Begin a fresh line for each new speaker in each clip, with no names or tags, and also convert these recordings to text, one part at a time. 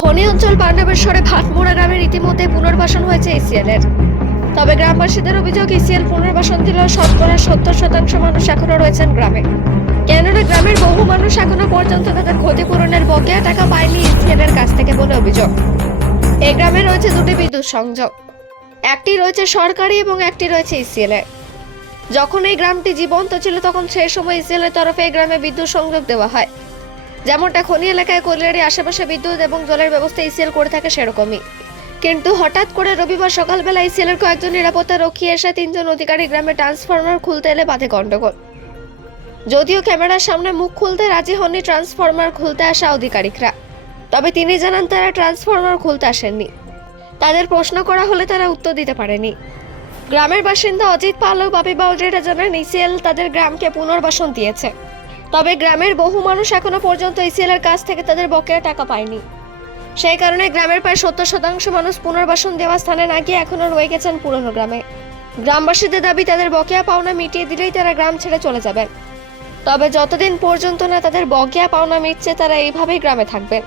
খনি অঞ্চল পাণ্ডবেশ্বরে ভাটমোড়া গ্রামের ইতিমধ্যে পুনর্বাসন হয়েছে এসিএল এর তবে গ্রামবাসীদের অভিযোগ ইসিএল পুনর্বাসন দিলেও শতকরা সত্তর শতাংশ মানুষ এখনও রয়েছেন গ্রামে। কেননা গ্রামের বহু মানুষ এখনও পর্যন্ত তাদের ক্ষতিপূরণের বকেয়া টাকা পায়নি ইসিএল এর কাছ থেকে বলে অভিযোগ। এই গ্রামে রয়েছে দুটি বিদ্যুৎ সংযোগ। একটি রয়েছে সরকারি এবং একটি রয়েছে ইসিএল এর যখন এই গ্রামটি জীবন্ত ছিল, তখন সেই সময় ইসিএল এর তরফে এই গ্রামে বিদ্যুৎ সংযোগ দেওয়া হয়। যেমনটা খনি এলাকায় কলিয়ারি আশেপাশে বিদ্যুৎ এবং জলের ব্যবস্থা ইসিএল করে থাকে সেরকমই। কিন্তু হঠাৎ করে রবিবার সকালবেলা ইসিএল এর কয়েকজন নিরাপত্তা রক্ষী এসে তিনজন অধিকারী গ্রামে ট্রান্সফরমার খুলতে এলে বাধে গন্ডগোল যদিও ক্যামেরার সামনে মুখ খুলতে রাজি হননি ট্রান্সফরমার খুলতে আসা অধিকারিকরা। তবে তিনি জানান তারা ট্রান্সফরমার খুলতে আসেননি। তাদের প্রশ্ন করা হলে তারা উত্তর দিতে পারেনি। গ্রামের বাসিন্দা অজিত পাল ও বাপি বাউরিরা জানান ইসিএল তাদের গ্রামকে পুনর্বাসন দিয়েছে। তবে গ্রামের বহু মানুষ এখনও পর্যন্ত ইসিএল এর কাছ থেকে তাদের বকেয়া টাকা পায়নি। সেই কারণে গ্রামের প্রায় সত্তর শতাংশ মানুষ পুনর্বাসন দেওয়া স্থানে না গিয়ে এখনও রয়ে গেছেন পুরনো গ্রামে। গ্রামবাসীদের দাবি, তাদের বকেয়া পাওনা মিটিয়ে দিলেই তারা গ্রাম ছেড়ে চলে যাবেন। তবে যতদিন পর্যন্ত না তাদের বকেয়া পাওনা মিটছে, তারা এইভাবেই গ্রামে থাকবেন।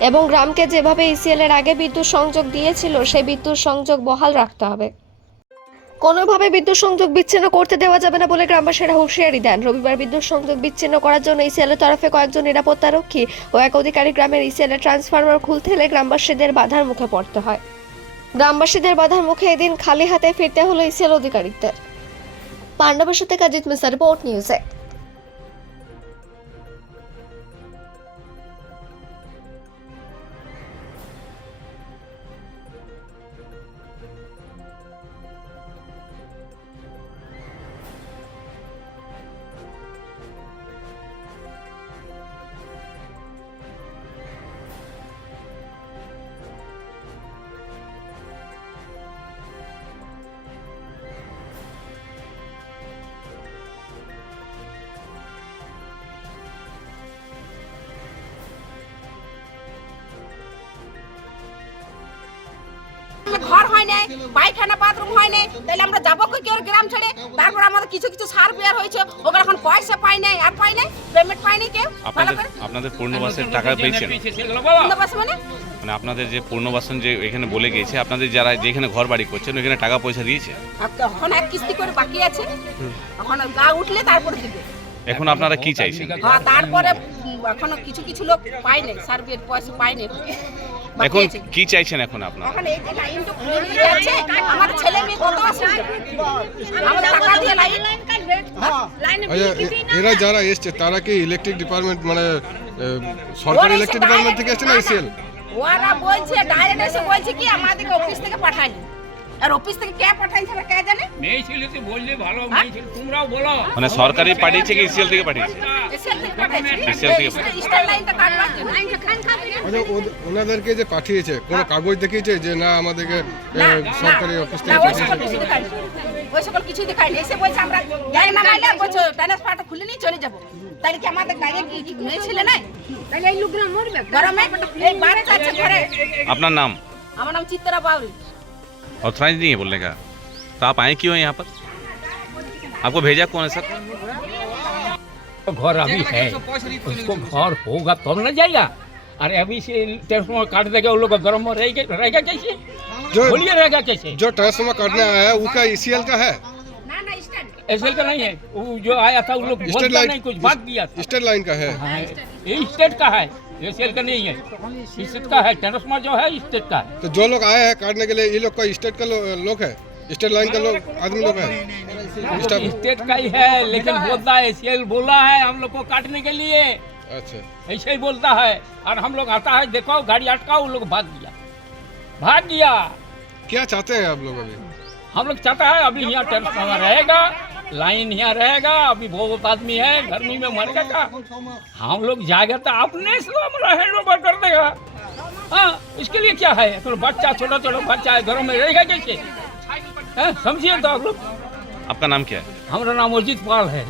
এবং গ্রামকে যেভাবে ইসিএল এর আগে বিদ্যুৎ সংযোগ দিয়েছিল, সেই বিদ্যুৎ সংযোগ বহাল রাখতে হবে। কোনোভাবে বিদ্যুৎ সংযোগ বিচ্ছিন্ন করতে দেওয়া যাবে না বলে গ্রামবাসীরা হুঁশিয়ারি দেন। রবিবার বিদ্যুৎ সংযোগ বিচ্ছিন্ন করার জন্য ইসিএলের তরফে কয়েকজন নিরাপত্তারক্ষী ও এক অধিকারী গ্রামের ইসিএলের ট্রান্সফরমার খুলতে হলে গ্রামবাসীদের বাধার মুখে পড়তে হয়। গ্রামবাসীদের বাধার মুখে এদিন খালি হাতে ফিরতে হলো ইসিএল অধিকারীদের পাণ্ডবের সাথে কাজিত মিসার রিপোর্ট নিউজে।
হয় নাই পায়খানা বাথরুম হয় নাই তাহলে আমরা যাব কি ওর গ্রাম ছেড়ে? তারপর আমাদের কিছু কিছু সার বের হয়েছে ওগুলো এখন পয়সা পাই নাই আর পাই নাই পেমেন্ট পাই নাই কেউ?
আপনাদের আপনাদের পূর্ণবাসের টাকা পেয়েছেন?
বন্দোবস্ত মানে?
মানে আপনাদের যে পূর্ণবাসন যে এখানে বলে গিয়েছে আপনাদের যারা যেখানে ঘর বাড়ি করছেন ওইখানে টাকা পয়সা দিয়েছে?
এখন এক কিস্তি করে বাকি আছে। এখন গা উঠলে তারপরে দিবে।
এখন আপনারা কি চাইছেন?
হ্যাঁ তারপরে এখনও কিছু কিছু লোক পাই নাই সার্ভের পয়সা নাই। বাকি
এখন। কি চাইছেন এখন আপনারা?
এখন এই যে লাইনটা খুলে যাচ্ছে আমার ছেলে মেয়ে কত অসুবিধা আমাদের টাকা দিয়ে লাইন
আচ্ছা এরা যারা এসছে তারা কি ইলেকট্রিক ডিপার্টমেন্ট মানে সরকারি ইলেকট্রিক ডিপার্টমেন্ট থেকে এসছে না এসিএল
ওরা বলছে ডাইরেক্ট এসে বলছে কি আমাদেরকে অফিস থেকে পাঠায়নি। আর অফিস থেকে কে পাঠাইছে না কে জানে?
মেয়ে ছেলে তো বললে ভালো মেয়ে ছেলে তোমরাও বলো।
মানে সরকারি পাঠিয়েছে কি ইসিএল থেকে পাঠিয়েছে?
এসএল থেকে পাঠাইছে
SL থেকে
স্টার লাইনটা কাটবার জন্য
আচ্ছা ও- ওনাদেরকে যে পাঠিয়েছে কোনো কাগজ দেখিয়েছে যে না আমাদেরকে সরকারি অফিস থেকে পাঠিয়েছে।
ওই সকল কিছু দেখায়নি। এসে বলছে আমরা গাড়ি বলছে ট্রান্সফারটা খুলে নিয়ে চলে যাব। তাহলে কি আমাদের গাড়ি কি নাই? তাহলে এই লোকগুলো মরবে। গরমে এই আছে ঘরে।
আপনার নাম?
আমার নাম চিত্রা বাউরি।
ऑथराइज नहीं है बोलने का। तो आप आए क्यों यहाँ पर? आपको भेजा कौन है सर?
तो घर अभी है। उसको घर होगा तो ना जाएगा। अरे अभी से ट्रांसफॉर्मर काट देगा उन लोग का गर्म रहेगा रहेगा कैसे?
जो
बोलिए रहेगा कैसे?
जो ट्रांसफॉर्मर काटने आया है उसका ईसीएल का है?
एसएल का। नहीं है। वो जो आया था उन लोग नहीं कुछ बात दिया
स्टेट लाइन का है
हाँ, स्टेट का है। एशियल का नहीं है। स्टेट का है ट्रांसफार्मर जो है स्टेट का है।
तो जो लोग आए हैं काटने के लिए ये लोग का स्टेट का लोग है? स्टेट लाइन का लोग आदमी लोग है?
स्टेट का ही है लेकिन बोलता है एशियल बोला है हम लोग को काटने के लिए।
अच्छा।
ऐसे ही बोलता है और हम लोग आता है देखो गाड़ी अटकाओ उन लोग भाग गया। भाग गया।
क्या चाहते हैं आप लोग अभी?
हम लोग चाहता है अभी यहाँ ट्रांसफार्मर रहेगा। लाइन यहाँ रहेगा अभी बहुत आदमी है गर्मी में मर का हम लोग जाएगा तो अपने से हमारा हैंड ओवर कर देगा। हाँ इसके लिए क्या है? तो बच्चा छोटा छोटा बच्चा है घरों में रहेगा कैसे? हाँ, समझिए तो आप लोग।
आपका नाम क्या है?
हमारा नाम अजीत पाल है।